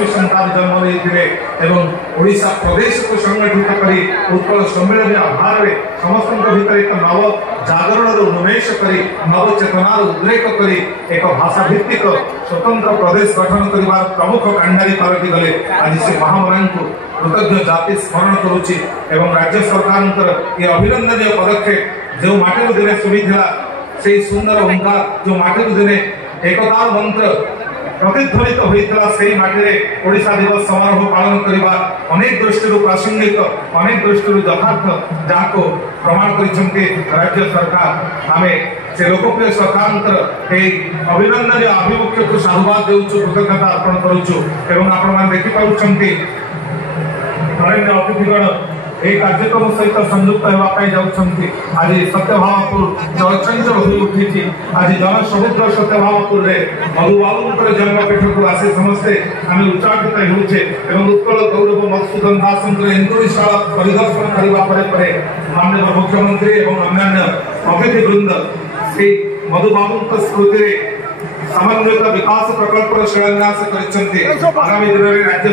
तेजस्वी संतान जन्म लेते ओडिशा प्रदेश को संगठित कर उत्कल सम्मेलन आधार में समस्त भीतर एक नव जागरण उन्मेष कर नव चेतनार उद्रेक कर एक भाषा भित्तिक स्वतंत्र प्रदेश गठन कर प्रमुख कांडारी पलटि गले। आज से महामना को कृतज्ञ जाति स्मरण करुच्ची एवं राज्य सरकार ये अभिनंदनीय पदक्षेप जो माटी दिने शुणी से सुंदर ओंकार जो माटी दिने एकतार मंत्र प्रतिध्वनित होता से माटी ओडिशा दिवस समारोह पालन करने अनेक दृष्टि प्रासंगिक अनेक दृष्टि यथार्थ जहाँ को प्रमाण कर राज्य सरकार आम से लोकप्रिय सरकार अभिनंदन आभिमुख्य को साधुवाद देउछु कृतज्ञता अर्पण करुछु एवं आपण देखि पाउछंती अतिथिगण एक कार्यक्रम सहित संयुक्त होगापी जाऊँगी। आज सत्यभामापुर जो अचंचल हो उठी आज जनसमुद्र सत्यभामापुर मधुबाबू जन्मपीठ को आसे समस्ते आम उच्चाटित होचे उत्कल गौरव मधुसूदन दास एंतुशाला परिदर्शन करने माननीय मुख्यमंत्री और अन्य अतिथि वृंद श्री मधुबाबू स्मृति समन्वित विकास प्रकल्प शिलान्यास कर आगामी दिन में राज्य